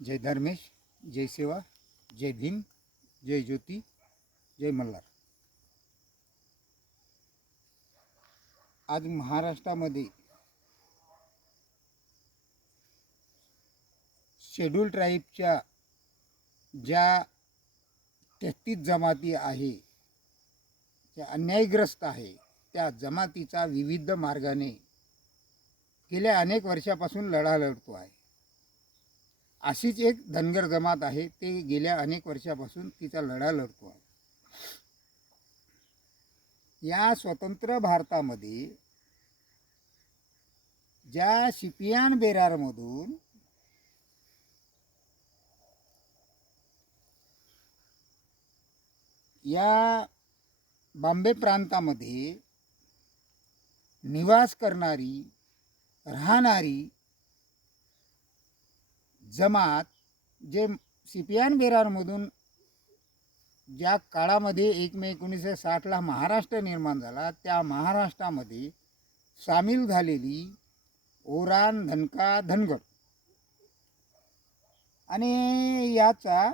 जय धर्मेश, जय सेवा, जय भीम, जय ज्योती, जय मल्हार. आज महाराष्ट्रामध्ये शेड्यूल ट्राईबच्या ज्या 33 जमाती आहे, ज्या अन्यायग्रस्त आहे, त्या जमातीचा विविध मार्गाने गेल्या अनेक वर्षापासून लढा लढतो आहे. अशीच एक धनगर जमात आहे, ते गेल्या अनेक वर्षापासून तिचा लढा लढतो आहे. या स्वतंत्र भारतामध्ये ज्या शिपियान बेरारमधून या बॉम्बे प्रांतामध्ये निवास करणारी राहणारी जमात, जे शिपियान बेरारमधून ज्या काळामध्ये 1 मे 1960ला महाराष्ट्र निर्माण झाला, त्या महाराष्ट्रामध्ये सामील झालेली ओरान, धनका, धनगर आणि याचा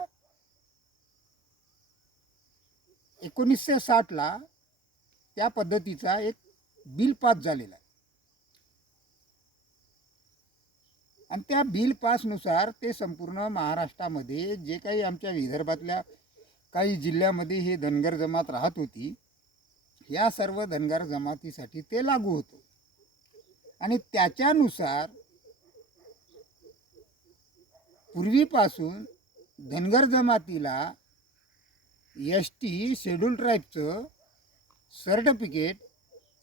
1960ला त्या पद्धतीचा एक बिल पास झालेला आहे. आणि त्या बिल पासनुसार ते संपूर्ण महाराष्ट्रामध्ये जे काही आमच्या विदर्भातल्या काही जिल्ह्यामध्ये हे धनगर जमात राहत होती, या सर्व धनगर जमातीसाठी ते लागू होतं. आणि त्याच्यानुसार पूर्वीपासून धनगर जमातीला ST शेड्यूल ट्राईबचं सर्टिफिकेट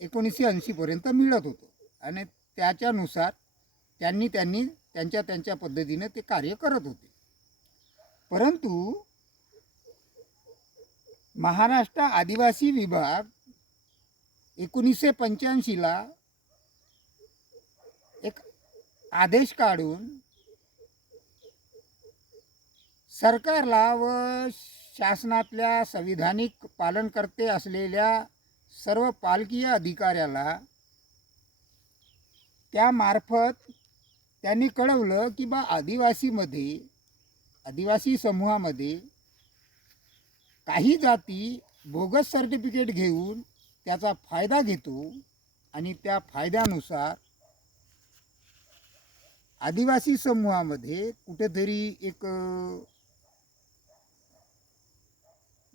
1980पर्यंत मिळत होतं. आणि त्याच्यानुसार त्यांनी त्यांच्या पद्धतीने ते कार्य करत होते. परंतु महाराष्ट्र आदिवासी विभाग 1985ला एक आदेश काढून सरकारला व शासनातल्या संविधानिक पालनकर्ते असलेल्या सर्व पालकीय अधिकाऱ्याला त्यामार्फत त्यांनी कळवलं की आदिवासी समूहामध्ये काही जाती बोगस सर्टिफिकेट घेऊन त्याचा फायदा घेतो आणि त्या फायद्यानुसार आदिवासी समूहामध्ये कुठेतरी एक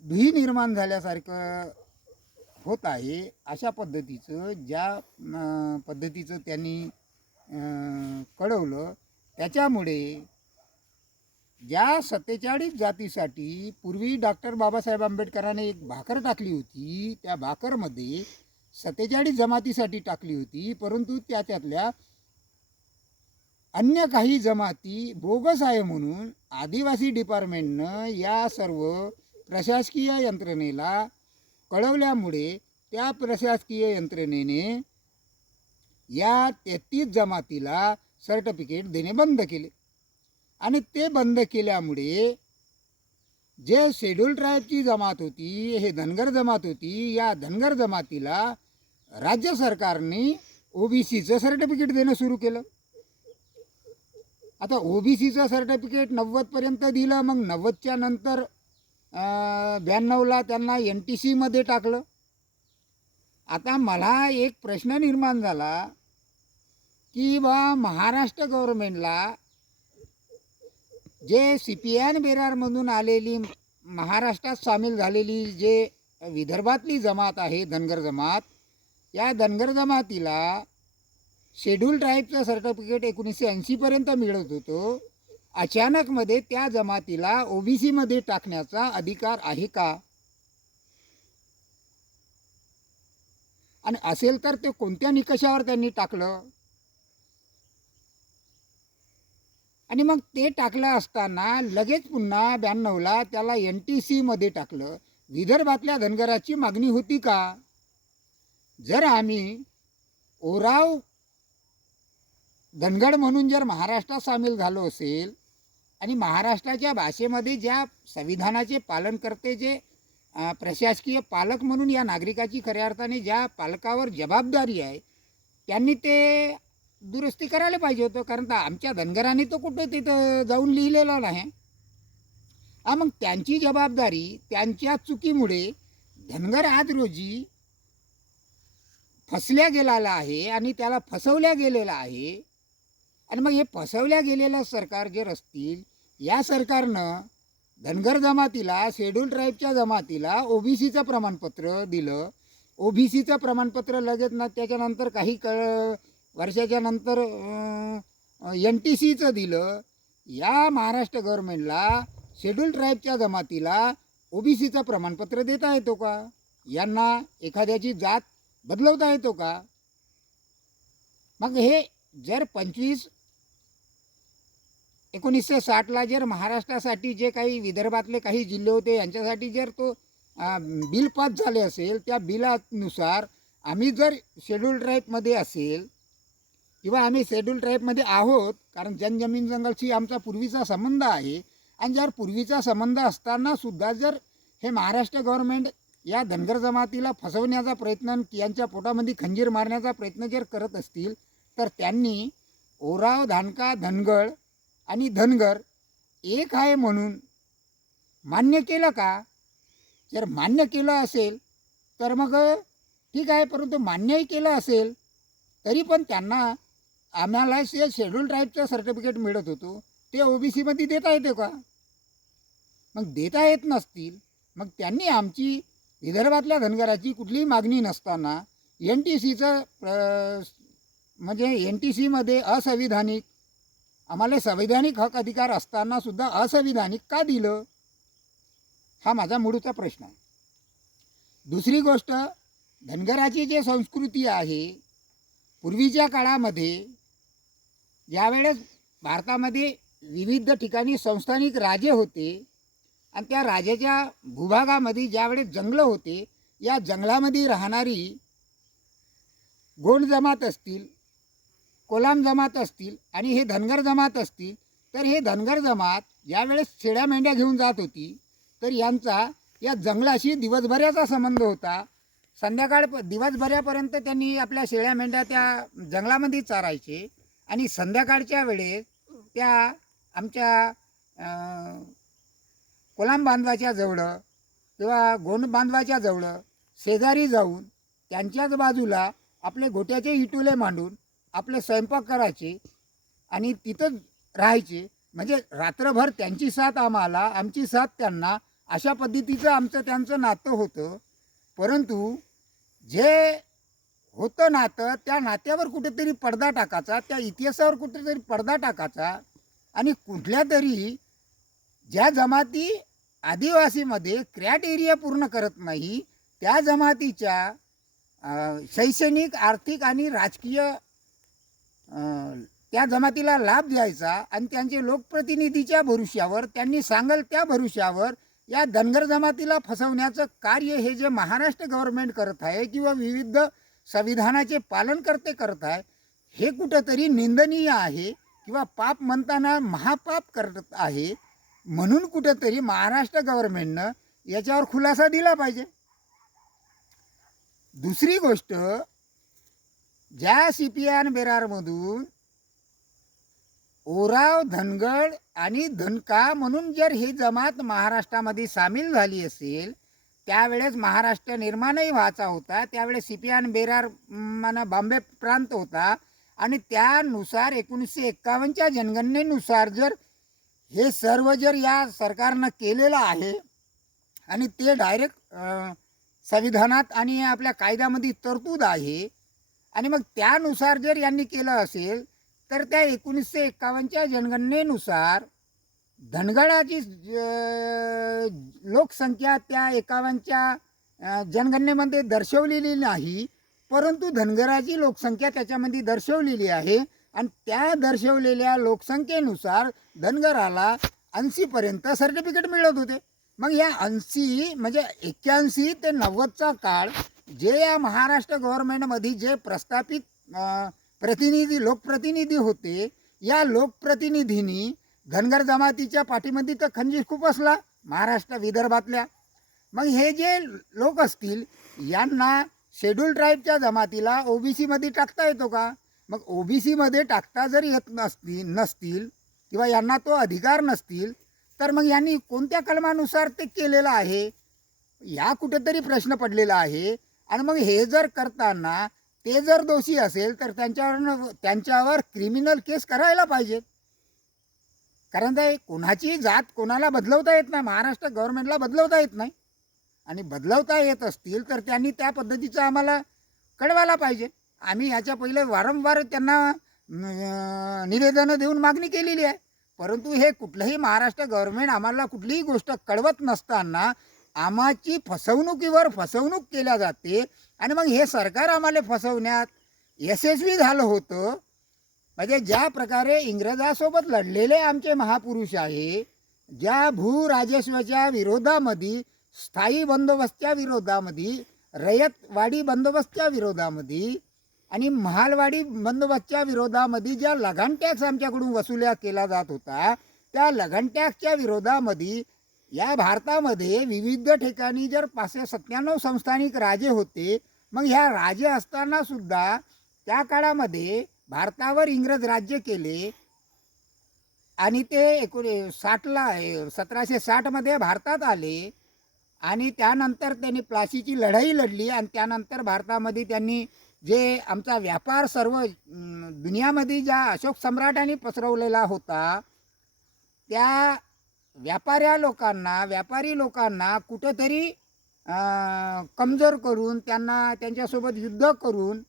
भीती निर्माण झाल्यासारखं होत आहे. अशा पद्धतीचं ज्या पद्धतीचं त्यांनी कळवलं, त्याच्यामुळे ज्या 47 जातीसाठी पूर्वी डॉक्टर बाबासाहेब आंबेडकरांनी एक भाकर टाकली होती, त्या भाकरमध्ये 47 जमातीसाठी टाकली होती, परंतु त्याच्यातल्या अन्य काही जमाती बोगस आहे म्हणून आदिवासी डिपार्टमेंटनं या सर्व प्रशासकीय यंत्रणेला कळवल्यामुळे त्या प्रशासकीय यंत्रणेने या 33 जमातीला सर्टिफिकेट देणे बंद केले. आणि ते बंद केल्यामुळे जे शेड्यूल ट्राईबची जमात होती, हे धनगर जमात होती, या धनगर जमातीला राज्य सरकारने OBCचं सर्टिफिकेट देणं सुरू केलं. आता OBCचं सर्टिफिकेट 90पर्यंत दिलं, मग 90च्या नंतर 92ला त्यांना NTCमध्ये टाकलं. आता मला एक प्रश्न निर्माण झाला की महाराष्ट्र गव्हर्नमेंटला जे शिपियान बेरारमधून आलेली महाराष्ट्रात सामील झालेली जे विदर्भातली जमात आहे, धनगर जमात, या धनगर जमातीला शेड्यूल ट्राईबचं सर्टिफिकेट 1980पर्यंत मिळत होतं. अचानकमध्ये त्या जमातीला OBCमध्ये टाकण्याचा अधिकार आहे का? आणि असेल तर ते कोणत्या निकषावर त्यांनी टाकलं? आणि मग ते टाकलं असताना लगेच पुन्हा 92ला त्याला NTCमध्ये टाकलं. विदर्भातल्या धनगराची मागणी होती का? जर आम्ही ओराव धनगर म्हणून जर महाराष्ट्रात सामील झालो असेल आणि महाराष्ट्राच्या भाषेमध्ये ज्या संविधानाचे पालन करते, जे प्रशासकीय पालक म्हणून या नागरिकाची खऱ्या अर्थाने ज्या पालकावर जबाबदारी आहे, त्यांनी ते दुरुस्ती करायला पाहिजे होतं, कारण तर आमच्या धनगरांनी तो कुठे तिथं जाऊन लिहिलेलं नाही. मग त्यांची जबाबदारी, त्यांच्या चुकीमुळे धनगर आज रोजी फसल्या गेलेला आहे आणि त्याला फसवल्या गेलेला आहे. आणि मग हे फसवल्या गेलेलं सरकार जे असतील, या सरकारनं धनगर जमातीला, शेड्यूल ट्राईबच्या जमातीला ओबीसीचं प्रमाणपत्र दिलं. ओबीसीचं प्रमाणपत्र लगेच ना त्याच्यानंतर काही वर्षाच्या नंतर NTCचं दिलं. या महाराष्ट्र गव्हर्नमेंटला शेड्यूल ट्राईबच्या जमातीला ओबीसीचं प्रमाणपत्र देता येतो का? यांना एखाद्याची जात बदलवता येतो का? मग हे जर 1960ला जर महाराष्ट्रासाठी जे काही विदर्भातले काही जिल्हे होते यांच्यासाठी जर तो बिल पास झाले असेल, त्या बिलानुसार आम्ही जर शेड्यूल ट्राईबमध्ये असेल किंवा आम्ही शेड्यूल ट्राईबमध्ये आहोत, कारण जनजमीन जंगलशी आमचा पूर्वीचा संबंध आहे, आणि जर पूर्वीचा संबंध असताना सुद्धा जर हे महाराष्ट्र गव्हर्नमेंट या धनगर जमातीला फसवण्याचा प्रयत्न, यांच्या पोटामध्ये खंजीर मारण्याचा प्रयत्न जर करत असतील, तर त्यांनी ओराव, धानका, धनगड आणि धनगर एक आहे म्हणून मान्य केलं का? जर मान्य केलं असेल तर मग ठीक आहे, परंतु मान्यही केलं असेल तरी पण त्यांना आम्हाला शेड्यूल ट्राईबचं सर्टिफिकेट मिळत होतो, ते ओबीसीमध्ये देता येते का? मग देता येत नसतील, मग त्यांनी आमची विदर्भातल्या धनगराची कुठलीही मागणी नसताना NTCचं म्हणजे NTCमध्ये असंविधानिक, आम्हाला संविधानिक हक अधिकार असताना सुद्धा असंविधानिक का दिलं? हा माझा मूळचा प्रश्न आहे. दुसरी गोष्ट, धनगराची जी संस्कृती आहे, पूर्वीच्या काळामध्ये ज्यावेळेस भारतामध्ये विविध ठिकाणी संस्थानिक राजे होते आणि त्या राजाच्या भूभागामध्ये ज्यावेळेस जंगलं होते, या जंगलामध्ये राहणारी गोंड जमात असतील, कोलाम जमात असतील आणि हे धनगर जमात असतील, तर हे धनगर जमात ज्यावेळेस शेळ्या मेंढ्या घेऊन जात होती, तर यांचा या जंगलाशी दिवसभराचा संबंध होता. दिवसभरापर्यंत त्यांनी आपल्या शेळ्या मेंढ्या त्या जंगलामध्ये चारायचे आणि संध्याकाळच्या वेळेस त्या आमच्या कोलाम बांधवाच्या जवळ किंवा गोंड बांधवाच्या जवळ शेजारी जाऊन त्यांच्याच बाजूला आपले गोट्याचे इटुले मांडून आपले स्वयंपाक करायचे आणि तिथं राहायचे. म्हणजे रात्रभर त्यांची साथ आम्हाला, आमची साथ त्यांना, अशा पद्धतीचं आमचं त्यांचं नातं होतं. परंतु जे होतं नातं, त्या नात्यावर कुठेतरी पडदा टाकायचा, त्या इतिहासावर कुठेतरी पडदा टाकायचा आणि कुठल्या तरी ज्या जमाती आदिवासीमध्ये क्रायटेरिया पूर्ण करत नाही, त्या जमातीच्या शैक्षणिक, आर्थिक आणि राजकीय त्या जमातीला लाभ द्यायचा आणि त्यांचे लोकप्रतिनिधीच्या भरोश्यावर, त्यांनी सांगल त्या भरोश्यावर या धनगर जमातीला फसवण्याचं कार्य हे जे महाराष्ट्र गव्हर्नमेंट करत आहे किंवा विविध संविधानाचे पालन करत आहे, हे कुठंतरी निंदनीय आहे किंवा पाप म्हणताना महापाप करत आहे. म्हणून कुठंतरी महाराष्ट्र गव्हर्नमेंटनं याच्यावर खुलासा दिला पाहिजे. दुसरी गोष्ट, ज्या CPN बेरारमधून ओराव, धनगड आणि धनका म्हणून जर ही जमात महाराष्ट्रामध्ये सामील झाली असेल, त्यावेळेस महाराष्ट्र निर्माणही व्हायचा होता. त्यावेळेस CPN बेरार बॉम्बे प्रांत होता आणि त्यानुसार 1951च्या जनगणनेनुसार जर हे सर्व जर या सरकारनं केलेलं आहे आणि ते डायरेक्ट संविधानात आणि आपल्या कायद्यामध्ये तरतूद आहे आणि मग त्यानुसार जर यांनी केलं असेल, तर त्या 1951च्या जनगणनेनुसार धनगडाची लोकसंख्या त्या 51च्या जनगणनेमध्ये दर्शवलेली नाही, परंतु धनगराची लोकसंख्या त्याच्यामध्ये दर्शवलेली आहे आणि त्या दर्शवलेल्या लोकसंख्येनुसार धनगराला 80पर्यंत सर्टिफिकेट मिळत होते. मग या 80 म्हणजे 81 ते 90चा काळ जे या महाराष्ट्र गव्हर्नमेंटमध्ये जे प्रस्थापित लोकप्रतिनिधी होते, या लोकप्रतिनिधींनी धनगर जमातीच्या पाठीमध्ये तर खंजीर खूप असला महाराष्ट्र विदर्भातल्या. मग हे जे लोक असतील यांना शेड्यूल ट्राईबच्या जमातीला OBCमध्ये टाकता येतो का? मग OBC टाकता जर येत नसतील किंवा यांना तो अधिकार नसतील, तर मग यांनी कोणत्या कलमानुसार ते केलेलं आहे, या कुठेतरी प्रश्न पडलेला आहे. आणि मग हे जर करताना ते जर दोषी असेल तर त्यांच्यावर क्रिमिनल केस करायला पाहिजे. कारण ते कोणाची जात कोणाला बदलवता येत नाही, महाराष्ट्र गव्हर्नमेंटला बदलवता येत नाही. आणि बदलवता येत असतील तर त्यांनी त्या पद्धतीचं आम्हाला कळवायला पाहिजे. आम्ही याच्या पहिले वारंवार त्यांना निवेदनं देऊन मागणी केलेली आहे, परंतु हे कुठलंही महाराष्ट्र गव्हर्नमेंट आम्हाला कुठलीही गोष्ट कळवत नसताना आम्हाची फसवणूक केल्या जाते. आणि मग हे सरकार आम्हाला फसवण्यात यशस्वी झालं होतं. म्हणजे ज्या प्रकारे इंग्रजासोबत लढलेले आमचे महापुरुष आहे, ज्या भूराजस्वाच्या विरोधामध्ये, स्थायी बंदोबस्तच्या विरोधामध्ये, रयतवाडी बंदोबस्तच्या विरोधामध्ये आणि महालवाडी बंदोबस्तच्या विरोधामध्ये ज्या लगान टॅक्स आमच्याकडून वसुल्या केला जात होता, त्या लगान टॅक्सच्या विरोधामध्ये या भारतामध्ये विविध ठिकाणी जर 597 संस्थानिक राजे होते. मग ह्या राजे असताना सुद्धा त्या काळामध्ये भारतावर इंग्रज राज्य केले आणि ते 1760 भारतात आले. आणि त्यानंतर त्यांनी प्लासीची लढाई लढली आणि त्यानंतर भारतामध्ये त्यांनी जे आमचा व्यापार सर्व दुनियामध्ये ज्या अशोक सम्राटांनी पसरवलेला होता, त्या व्यापारी लोकांना कुठंतरी कमजोर करून, त्यांच्यासोबत युद्ध करून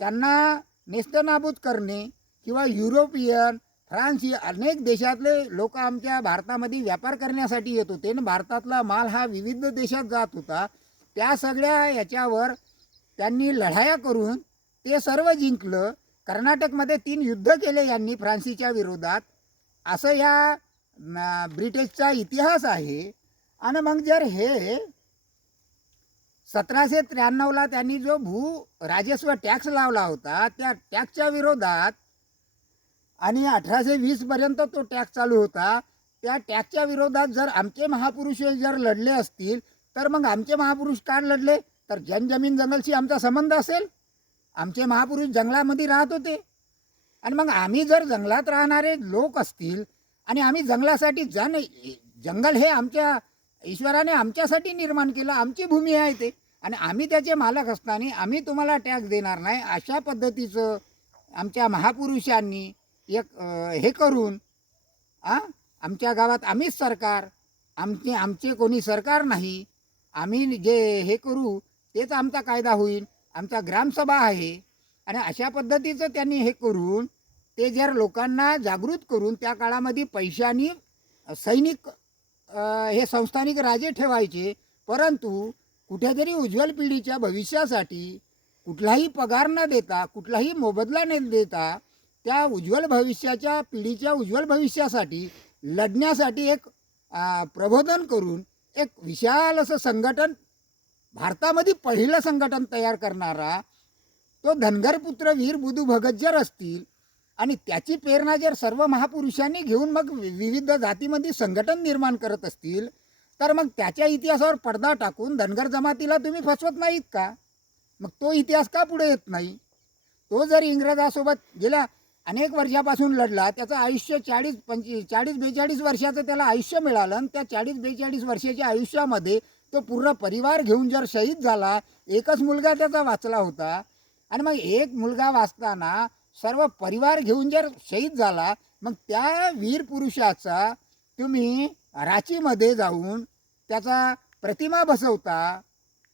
त्यांना नेस्तनाबूत करणे किंवा युरोपियन, फ्रान्स या अनेक देशातले लोक आमच्या भारतामध्ये व्यापार करण्यासाठी येत होते आणि भारतातला माल हा विविध देशात जात होता. त्या सगळ्या याच्यावर त्यांनी लढाया करून ते सर्व जिंकलं. कर्नाटकमध्ये 3 युद्ध केले यांनी फ्रान्सीच्या विरोधात, असं या ब्रिटिशचा इतिहास आहे. आणि मग जर हे 1793ला त्यांनी जो राजस्व टॅक्स लावला होता, त्या टॅक्सच्या विरोधात आणि 1820पर्यंत तो टॅक्स चालू होता, त्या टॅक्सच्या विरोधात जर आमचे महापुरुष जर लढले असतील, तर मग आमचे महापुरुष का लढले? तर जमीन जंगलशी आमचा संबंध असेल. आमचे महापुरुष जंगलामध्ये राहत होते आणि मग आम्ही जर जंगलात राहणारे लोक असतील आणि आम्ही जंगलासाठी जंगल हे आमच्या ईश्वराने आमच्यासाठी निर्माण केलं, आमची भूमी आहे ते, आणि आम्ही त्याचे मालक असताना आम्ही तुम्हाला टॅक्स देणार नाही, अशा पद्धतीचं आमच्या महापुरुषांनी एक हे करून आमच्या गावात आम्हीच सरकार, आमचे कोणी सरकार नाही, आम्ही जे हे करू तेच आमचा कायदा होईल, आमचा ग्रामसभा आहे. आणि अशा पद्धतीचं त्यांनी हे करून ते जर लोकांना जागृत करून त्या काळामध्ये पैशानी सैनिक हे संस्थानिक राजे ठेवायचे, परंतु कुठेतरी उज्ज्वल पिढीच्या भविष्यासाठी कुठलाही पगार न देता, कुठलाही मोबदला न देता, त्या उज्ज्वल भविष्याच्या पिढीच्या उज्ज्वल भविष्यासाठी लढण्यासाठी एक प्रबोधन करून एक विशाल असं संघटन, भारतामध्ये पहिलं संघटन तयार करणारा तो धनगर पुत्र वीर बुधू भगत जर असतील आणि त्याची प्रेरणा जर सर्व महापुरुषांनी घेऊन मग विविध जातीमध्ये संघटन निर्माण करत असतील, तर मग त्याच्या इतिहासावर पडदा टाकून धनगर जमातीला तुम्ही फसवत नाहीत का? मग तो इतिहास का पुढे येत नाही? तो जर इंग्रजासोबत गेल्या अनेक वर्षापासून लढला, त्याचं आयुष्य 40-42 वर्षाचं त्याला आयुष्य मिळालं आणि त्या 40-42 वर्षाच्या आयुष्यामध्ये तो पूर्ण परिवार घेऊन जर शहीद झाला, एकच मुलगा त्याचा वाचला होता, आणि मग एक मुलगा वाचताना सर्व परिवार घेऊन जर शहीद झाला, मग त्या वीर पुरुषाचा तुम्ही रांचीमध्ये जाऊन त्याचा प्रतिमा बसवता,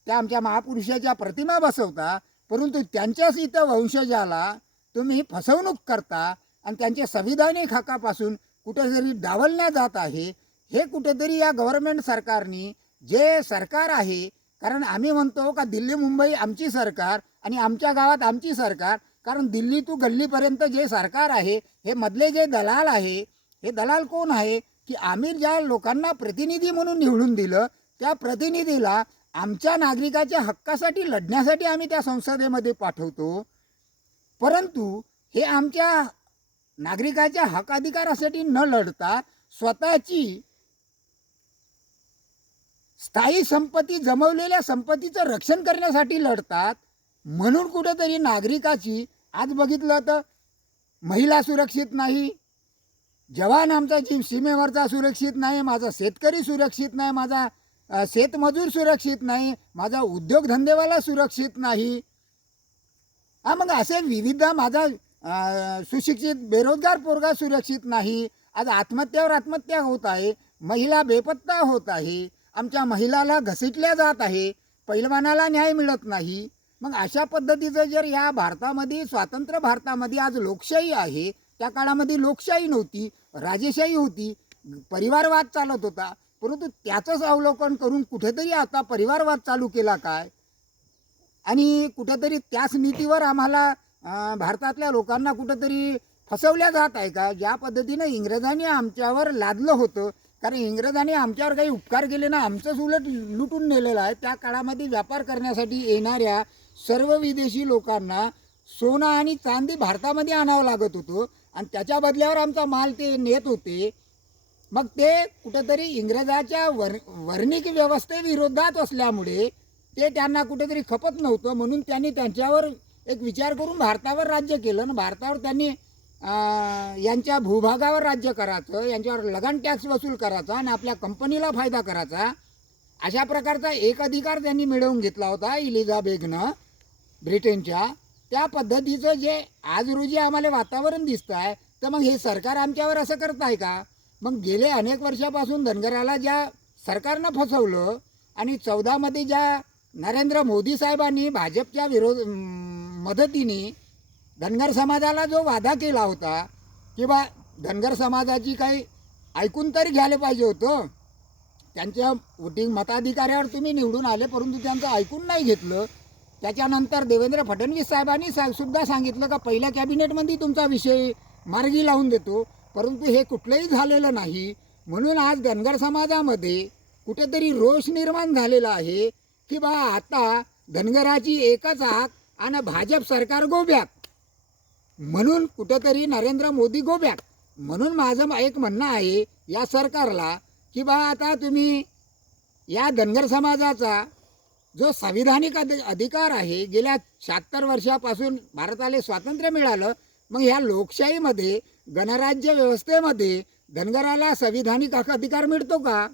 त्या आमच्या महापुरुषाच्या प्रतिमा बसवता, परंतु त्यांच्याच इथं वंशजाला तुम्ही फसवणूक करता आणि त्यांच्या संविधानिक हक्कापासून कुठेतरी डावलण्यात जात आहे. हे कुठेतरी या गव्हर्नमेंट सरकारनी, जे सरकार आहे, कारण आम्ही म्हणतो का दिल्ली मुंबई आमची सरकार आणि आमच्या गावात आमची सरकार, कारण दिल्ली टू गल्लीपर्यंत जे सरकार आहे, हे मधले जे दलाल आहे, हे दलाल कोण आहे की आम्ही ज्या लोकांना प्रतिनिधी म्हणून निवडून दिलं, त्या प्रतिनिधीला आमच्या नागरिकाच्या हक्कासाठी लढण्यासाठी आम्ही त्या संसदेमध्ये पाठवतो, परंतु हे आमच्या नागरिकाच्या हक अधिकारासाठी न लढता स्वतःची स्थायी संपत्ती, जमवलेल्या संपत्तीचं रक्षण करण्यासाठी लढतात. म्हणून कुठेतरी नागरिकाची आज बघितलं तर महिला सुरक्षित नाही, जवान आमचा सीमेवरचा सुरक्षित नाही, माझा शेतकरी सुरक्षित नाही, माझा शेतमजूर सुरक्षित नाही, माझा उद्योगधंदेवाला सुरक्षित नाही. मग असे विविध माझा सुशिक्षित बेरोजगार पोरगा सुरक्षित नाही. आज आत्महत्यावर आत्महत्या होत आहे, महिला बेपत्ता होत आहे, आमच्या महिलाला घसीटल्या जात आहे, पैलवानाला न्याय मिळत नाही. मग अशा पद्धतीचं जर या भारतामध्ये स्वातंत्र्य भारतामध्ये आज लोकशाही आहे, त्या काळामध्ये लोकशाही नव्हती, राजेशाही होती, परिवारवाद चालत होता. परंतु त्याचंच अवलोकन करून कुठेतरी आता परिवारवाद चालू केला काय, आणि कुठेतरी त्याच नीतीवर आम्हाला भारतातल्या लोकांना कुठेतरी फसवल्या जात आहे का. ज्या पद्धतीनं इंग्रजांनी आमच्यावर लादलं होतं, कारण इंग्रजांनी आमच्यावर काही उपकार केले ना, आमचंच उलट लुटून नेलेलं आहे. त्या काळामध्ये व्यापार करण्यासाठी येणाऱ्या सर्व विदेशी लोकांना सोनं आणि चांदी भारतामध्ये आणावं लागत होतं, आणि त्याच्या बदल्यावर आमचा माल ते नेत होते. मग ते कुठेतरी इंग्रजाच्या वर्णिक व्यवस्थेविरोधात असल्यामुळे ते त्यांना कुठेतरी खपत नव्हतं, म्हणून त्यांनी त्यांच्यावर एक विचार करून भारतावर राज्य केलं. आणि भारतावर त्यांनी यांच्या भूभागावर राज्य करायचं, यांच्यावर लगान टॅक्स वसूल करायचा आणि आपल्या कंपनीला फायदा करायचा, अशा प्रकारचा एक अधिकार त्यांनी मिळवून घेतला होता इलिझाबेथनं ब्रिटनच्या. त्या पद्धतीचं जे आज रोजी आम्हाला वातावरण दिसतं आहे, तर मग हे सरकार आमच्यावर असं करत आहे का. मग गेले अनेक वर्षापासून धनगराला ज्या सरकारनं फसवलं, आणि 14मध्ये ज्या नरेंद्र मोदी साहेबांनी भाजपच्या मदतीने धनगर समाजाला जो वादा केला होता की बा धनगर समाजाची काही ऐकून तरी घ्यायला पाहिजे होतं, त्यांच्या वोटिंग मताधिकाऱ्यावर तुम्ही निवडून आले, परंतु त्यांचं ऐकून नाही घेतलं. त्याच्यानंतर देवेंद्र फडणवीस साहेबांनी सुद्धा सांगितलं का पहिल्या कॅबिनेटमध्ये तुमचा विषय मार्गी लावून देतो, परंतु हे कुठलंही झालेलं नाही. म्हणून आज धनगर समाजामध्ये कुठेतरी रोष निर्माण झालेला आहे की बा आता धनगराची एकच हाक आणि भाजप सरकार गोब्यात, म्हणून कुठेतरी नरेंद्र मोदी गोब्यात. म्हणून माझं एक म्हणणं आहे या सरकारला की बा आता तुम्ही या धनगर समाजाचा जो संविधानिक अधिकार आहे, गेल्या 76 वर्षापासून भारताला स्वातंत्र्य मिळालं, मग ह्या लोकशाहीमध्ये गणराज्य व्यवस्थेमध्ये धनगराला संविधानिक हक अधिकार मिळतो का.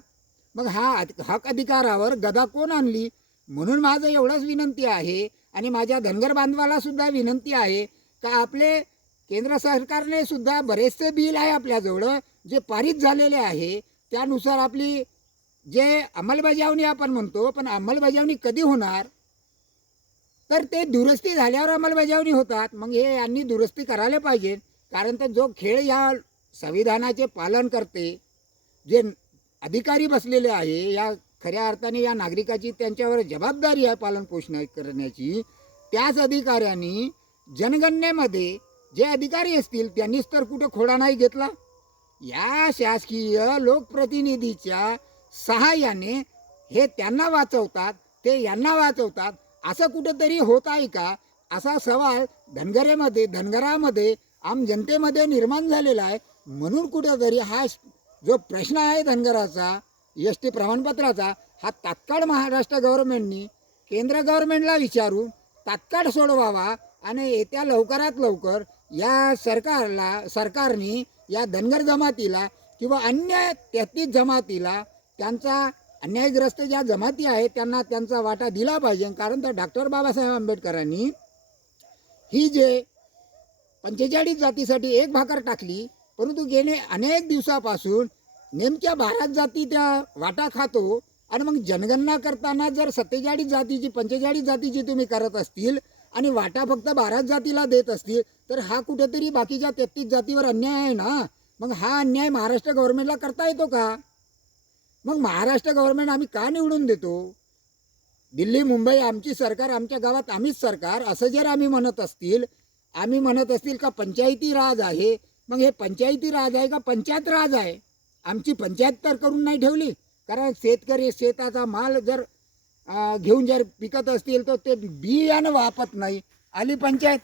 मग हा हक अधिकारावर गदा कोण आणली. म्हणून माझं एवढंच विनंती आहे, आणि माझ्या धनगर बांधवाला सुद्धा विनंती आहे का आपले केंद्र सरकारने सुद्धा बरेचसे बिल आहे आपल्याजवळ जे पारित झालेले आहे, त्यानुसार आपली जे अंमलबजावणी आपण म्हणतो, पण अंमलबजावणी कधी होणार, तर ते दुरुस्ती झाल्यावर अंमलबजावणी होतात. मग हे यांनी दुरुस्ती करायला पाहिजे, कारण तर जो खेळ या संविधानाचे पालन करते, जे अधिकारी बसलेले आहे, या खऱ्या अर्थाने या नागरिकाची त्यांच्यावर जबाबदारी आहे पालन पोषण करण्याची, त्याच अधिकाऱ्यांनी जनगणनेमध्ये जे अधिकारी असतील त्यांनीच तर कुठं खोडा नाही घेतला. या शासकीय लोकप्रतिनिधीच्या सहाय्याने हे त्यांना वाचवतात, ते यांना वाचवतात, असं कुठंतरी होत आहे का, असा सवाल धनगरामध्ये आम जनतेमध्ये निर्माण झालेला आहे. म्हणून कुठंतरी हा जो प्रश्न आहे धनगराचा ST प्रमाणपत्राचा, हा तात्काळ महाराष्ट्र गव्हर्नमेंटनी केंद्र गव्हर्नमेंटला विचारून तात्काळ सोडवावा, आणि येत्या लवकरात लवकर या सरकारने या धनगर जमातीला किंवा अन्य 33 जमातीला, त्यांचा अन्यायग्रस्त ज्या जमाती आहेत त्यांना त्यांचा वाटा दिला पाहिजे. कारण तर डॉक्टर बाबासाहेब आंबेडकरांनी ही जे 45 जातीसाठी एक भाकर टाकली, परंतु गेले अनेक दिवसापासून नेमक्या 12 जाती त्या वाटा खातो. आणि मग जनगणना करताना जर 47 जातीची 45 जातीची तुम्ही करत असतील आणि वाटा फक्त 12 जातीला देत असतील, तर हा कुठेतरी बाकीच्या 33 जातीवर अन्याय आहे ना. मग हा अन्याय महाराष्ट्र गव्हर्नमेंटला करता येतो का. मग महाराष्ट्र गव्हर्नमेंट आम्ही का निवडून देतो. दिल्ली मुंबई आमची सरकार, आमच्या गावात आम्हीच सरकार, असं जर आम्ही म्हणत असतील का पंचायती राज आहे, मग हे पंचायती राज आहे का पंचायत राज आहे. आमची पंचायत तर करून नाही ठेवली, कारण शेतकरी शेताचा माल जर घेऊन जर पिकत असतील तर ते बियाणं वापत नाही, आली पंचायत.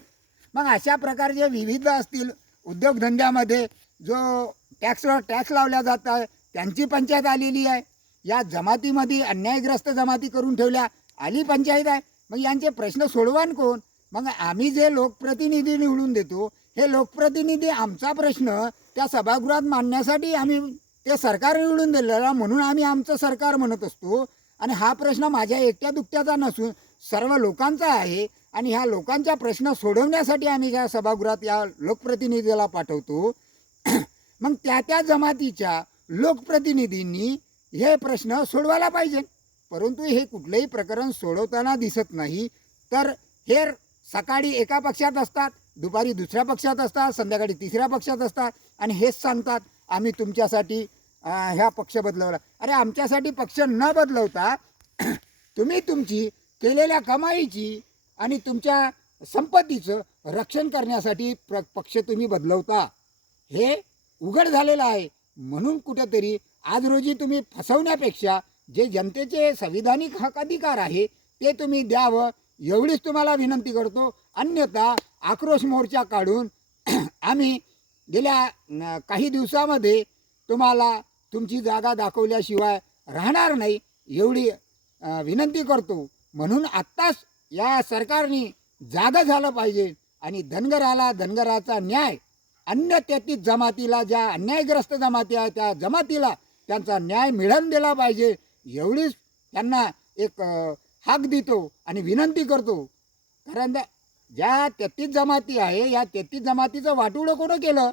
मग अशा प्रकारचे विविध असतील उद्योगधंद्यामध्ये जो टॅक्स लावला जात आहे त्यांची पंचायत आलेली आहे. या जमातीमध्ये अन्यायग्रस्त जमाती करून ठेवल्या, आली पंचायत आहे. मग यांचे प्रश्न सोडवान कोण. मग आम्ही जे लोकप्रतिनिधी निवडून देतो, हे लोकप्रतिनिधी आमचा प्रश्न त्या सभागृहात मांडण्यासाठी आम्ही ते सरकार निवडून दिलेलं, म्हणून आम्ही आमचं सरकार म्हणत असतो. आणि हा प्रश्न माझ्या एकट्या दुकट्याचा नसून सर्व लोकांचा आहे. आणि ह्या लोकांचा प्रश्न सोडवण्यासाठी आम्ही या सभागृहात या लोकप्रतिनिधीला पाठवतो. मग त्या जमातीच्या लोकप्रतिनिधींनी हे प्रश्न सोडवायला पाहिजे. परंतु हे कुठलंही प्रकरण सोडवताना दिसत नाही. तर हे सकाळी एका पक्षात असतात, दुपारी दुसऱ्या पक्षात असतात, संध्याकाळी तिसऱ्या पक्षात असतात आणि हेच सांगतात आम्ही तुमच्यासाठी ह्या पक्ष बदलवला. अरे आमच्यासाठी पक्ष न बदलवता तुम्ही तुमची केलेल्या कमाईची आणि तुमच्या संपत्तीचं रक्षण करण्यासाठी पक्ष तुम्ही बदलवता, हे उघड झालेलं आहे. म्हणून कुठंतरी आज रोजी तुम्ही फसवण्यापेक्षा जे जनतेचे संविधानिक हक अधिकार आहे ते तुम्ही द्यावं, एवढीच तुम्हाला विनंती करतो. अन्यथा आक्रोश मोर्चा काढून आम्ही गेल्या काही दिवसामध्ये तुम्हाला तुमची जागा दाखवल्याशिवाय राहणार नाही, एवढी विनंती करतो. म्हणून आत्ताच या सरकारने जागा झालं पाहिजे आणि धनगराला धनगराचा न्याय, अन्य 33 जमातीला ज्या अन्यायग्रस्त जमाती आहेत त्या जमातीला त्यांचा न्याय मिळवून दिला पाहिजे, एवढीच त्यांना एक हाक देतो आणि विनंती करतो. कारण ज्या 33 जमाती आहे या 33 जमातीचं वाटोळं कोणं केलं?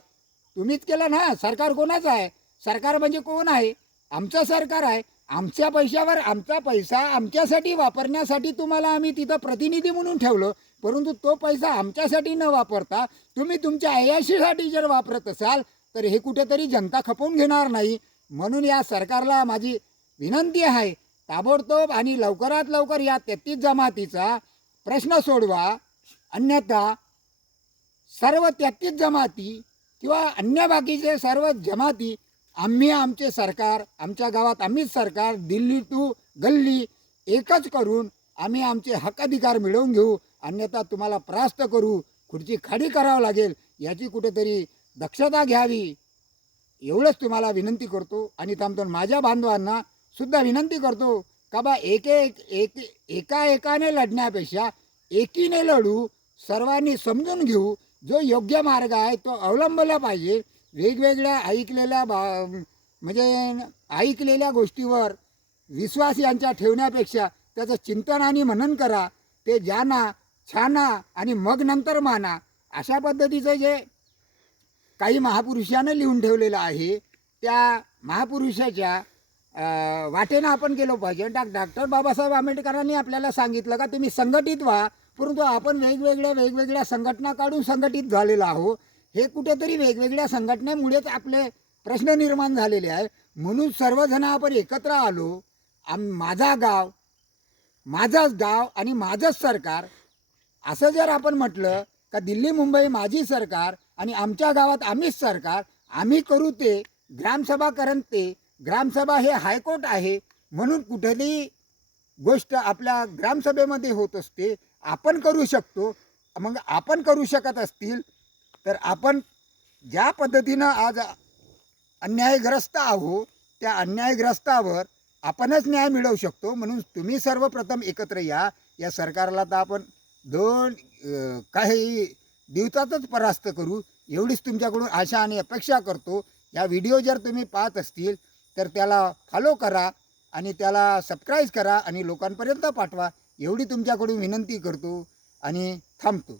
तुम्हीच केलं ना. सरकार कोणाचं आहे? सरकार म्हणजे कोण आहे? आमचं सरकार आहे. आमच्या पैशावर आमचा पैसा आमच्यासाठी वापरण्यासाठी तुम्हाला आम्ही तिथं प्रतिनिधी म्हणून ठेवलं. परंतु तो पैसा आमच्यासाठी न वापरता तुम्ही तुमच्या अय्याशीसाठी जर वापरत असाल तर हे कुठेतरी जनता खपवून घेणार नाही. म्हणून या सरकारला माझी विनंती आहे, ताबडतोब आणि लवकरात लवकर या 33 जमातीचा प्रश्न सोडवा. अन्यथा सर्व 33 जमाती किंवा अन्य बाकीचे सर्व जमाती आम्ही आमचे सरकार, आमच्या गावात आम्हीच सरकार, दिल्ली टू गल्ली एकच करून आम्ही आमचे हक्क अधिकार मिळवून घेऊ. अन्यथा तुम्हाला परास्त करू, खुर्ची खाली करावं लागेल. याची कुठेतरी दक्षता घ्यावी, एवढंच तुम्हाला विनंती करतो. आणि थांबतो माझ्या बांधवांना सुद्धा विनंती करतो का बा एकाने लढण्यापेक्षा एकीने लढू, सर्वांनी समजून घेऊ. जो योग्य मार्ग आहे तो अवलंबला पाहिजे. वेगवेगळ्या ऐकलेल्या गोष्टीवर विश्वास यांच्या ठेवण्यापेक्षा त्याचं चिंतन आणि मनन करा. ते जाना छाना आणि मग नंतर माना, अशा पद्धतीचं जे काही महापुरुषानं लिहून ठेवलेलं आहे त्या महापुरुषाच्या वाटेनं आपण गेलो पाहिजे. डॉक्टर बाबासाहेब आंबेडकरांनी आपल्याला सांगितलं का तुम्ही संघटित व्हा, परंतु आपण वेगवेगळ्या संघटना काढून संघटित झालेलो आहोत. हे कुठेतरी वेगवेगळ्या संघटनेमुळेच आपले प्रश्न निर्माण झालेले आहे. म्हणून सर्वजण आपण एकत्र आलो. माझा गाव, माझंच गाव आणि माझंच सरकार, असं जर आपण म्हटलं का दिल्ली मुंबई माझी सरकार आणि आमच्या गावात आम्हीच सरकार, आम्ही करू ते ग्रामसभा करण ते ग्रामसभा हे हायकोर्ट आहे. म्हणून कुठली गोष्ट आपल्या ग्रामसभेमध्ये होत असते आपण करू शकतो. मग आपण करू शकत असतील तर आपण ज्या पद्धतीनं आज अन्यायग्रस्त आहो त्या अन्यायग्रस्तावर आपणच न्याय मिळवू शकतो. म्हणून तुम्ही सर्वप्रथम एकत्र या सरकारला तर आपण काही दिवसातच परास्त करू, एवढीच तुमच्याकडून आशा आणि अपेक्षा करतो. या व्हिडिओ जर तुम्ही पाहत असतील तर त्याला फॉलो करा आणि त्याला सबस्क्राईब करा आणि लोकांपर्यंत पाठवा, एवढी तुमच्याकडून विनंती करतो आणि थांबतो.